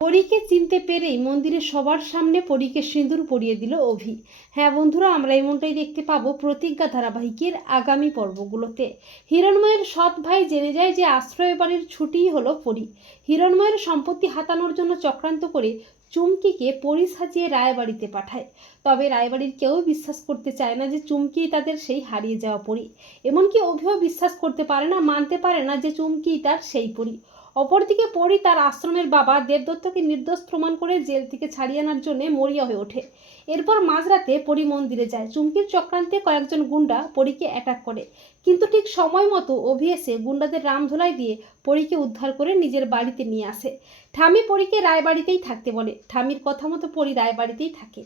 পরীকে চিনতে পেরেই মন্দিরে সবার সামনে পরীকে সিঁদুর পরিয়ে দিল অভি। হ্যাঁ বন্ধুরা, আমরা এমনটাই দেখতে পাবো প্রতিজ্ঞা ধারাবাহিকের আগামী পর্বগুলোতে। হিরণময়ের সৎ ভাই জেনে যায় যে আশ্রয় বাড়ির ছুটিই হলো পরী। হিরণময়ের সম্পত্তি হাতানোর জন্য চক্রান্ত করে চুমকিকে পরী সাজিয়ে রায়বাড়িতে পাঠায়। তবে রায়বাড়ির কেউ বিশ্বাস করতে চায় না যে চুমকি তাদের সেই হারিয়ে যাওয়া পরী। এমনকি অভিও বিশ্বাস করতে পারে না, মানতে পারে না যে চুমকি তার সেই পরী। অপরদিকে পরী তার আশ্রমের বাবা দেবদত্তকে নির্দোষ প্রমাণ করে জেল থেকে ছাড়িয়ে আনার জন্য মরিয়া হয়ে ওঠে। এরপর মাঝরাতে পরী মন্দিরে যায়। চুমকির চক্রান্তে কয়েকজন গুন্ডা পরীকে অ্যাটাক করে, কিন্তু ঠিক সময় মতো অভি এসে গুন্ডাদের রামধোলাই দিয়ে পরীকে উদ্ধার করে নিজের বাড়িতে নিয়ে আসে। ঠামি পরীকে রায়বাড়িতেই থাকতে বলে। ঠামির কথা মতো পরী রায়বাড়িতেই থাকে।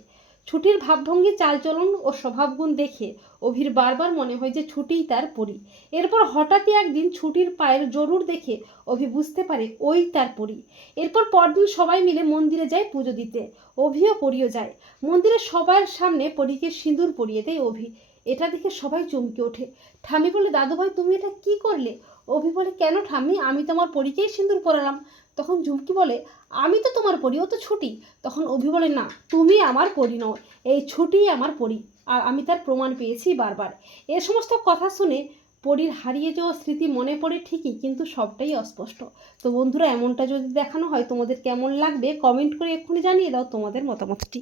ছুটির ভাবভঙ্গি, চালচলন ও স্বভাবগুণ দেখে অভির বারবার মনে হয় যে ছুটিই তার পরী। এরপর হঠাৎই একদিন ছুটির পায়ের জরুর দেখে অভি বুঝতে পারে ওই তার পরী। এরপর পরদিন সবাই মিলে মন্দিরে যায় পুজো দিতে। অভিও পরীও যায়। মন্দিরে সবার সামনে পরীকে সিঁদুর পরিয়ে দেয় অভি। এটা দেখে সবাই চমকে ওঠে। ঠামি বলে, দাদু ভাই তুমি এটা কি করলে? অভি বলে, কেন ঠামি, আমি তোমার পরীকেই সিঁদুর পরালাম। তখন ঝুমকি বলে, আমি তো তোমার পরী, ও তো ছুটি। তখন অভি বলে, না, তুমি আমার পরী নও, এই ছুটিই আমার পরী, আর আমি তার প্রমাণ পেয়েছি বারবার। এ সমস্ত কথা শুনে পরীর হারিয়ে যাওয়া স্মৃতি মনে পড়ে ঠিকই, কিন্তু সবটাই অস্পষ্ট। তো বন্ধুরা, এমনটা যদি দেখানো হয় তোমাদের কেমন লাগবে কমেন্ট করে এক্ষুনি জানিয়ে দাও তোমাদের মতামতটি।